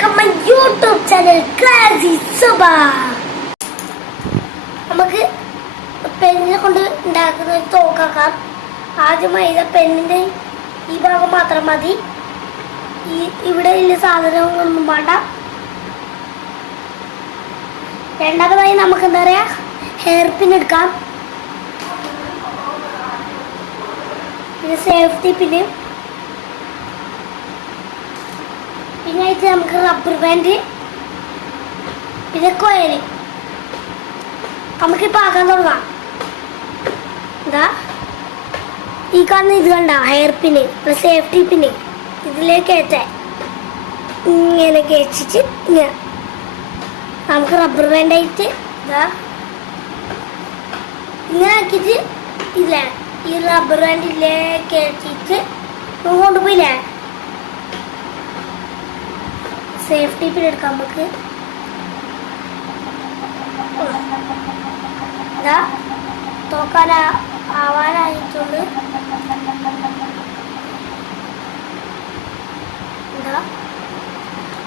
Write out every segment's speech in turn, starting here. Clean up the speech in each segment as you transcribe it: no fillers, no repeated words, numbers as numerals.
Welcome my YouTube channel classy Suba. നമുക്ക് പെന്നിനെ കൊണ്ട് ഉണ്ടാക്കുന്ന ഒരു തോക്കാക്കാം. ആദ്യമായി പെന്നിന്റെ ഈ ഭാഗം മാത്രം മതി. ഇവിടെ ഉള്ള സാധനങ്ങളൊന്നും വേണ്ട. രണ്ടാമതായി നമുക്ക് എന്താ പറയാ, ഹെയർ പിൻ എടുക്കാം. പിന്നെ സേഫ്റ്റി പിന്, പിന്നെ ആയിട്ട് നമുക്ക് റബ്ബർ ബാൻഡ്, പിന്നെ കോയല്. നമുക്കിപ്പോൾ ആക്കാൻ തുടങ്ങാം. എന്താ ഈ കാണുന്ന ഇത് കണ്ട ഹെയർ പിന് പ്ലസ് സേഫ്റ്റി പിന് ഇതിലേക്ക് കയറ്റാൻ ഇങ്ങനെ കയറ്റിട്ട് ഇങ്ങനെ നമുക്ക് റബ്ബർ ബാൻഡായിട്ട് ഇതാ ഇങ്ങനെ ആക്കിയിട്ട് ഇല്ലേ ഈ റബ്ബർ ബാൻഡിലേക്ക് കയറ്റിയിട്ട് കൊണ്ടുപോയില്ലേ സേഫ്റ്റി പിൻ എടുക്കാം. നമുക്ക് ഇതാ ആവാനായിട്ടുണ്ട്.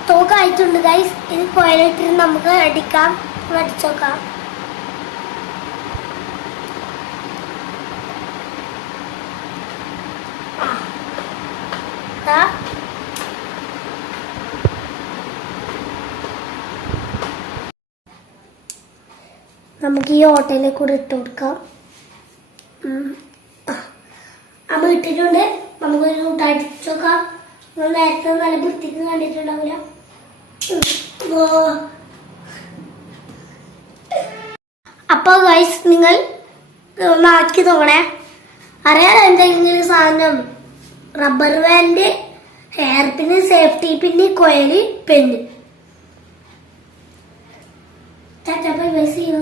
തോക്കായിട്ടുണ്ട് ഗൈസ്. ഇത് കോയിലിട്ടിട്ട് നമുക്ക് അടിക്കാം. അടിച്ചോക്കാം. നമുക്ക് ഈ ഓട്ടയിലേക്ക് കൂടെ ഇട്ട് കൊടുക്കാം. അമ്മ ഇട്ടിട്ടുണ്ട്. നമുക്കൊരു അടിച്ചു നോക്കാം. നേരത്തെ നല്ല വൃത്തിക്ക് കണ്ടിട്ടുണ്ടാവില്ല. അപ്പോൾ ഗൈസ് നിങ്ങൾ ഒന്ന് ആക്കി നോക്കണേ. അറിയാലോ എന്തെങ്കിലും സാധനം rubber band, hair pin, safety pin, coil, pen. Bye bye, see U.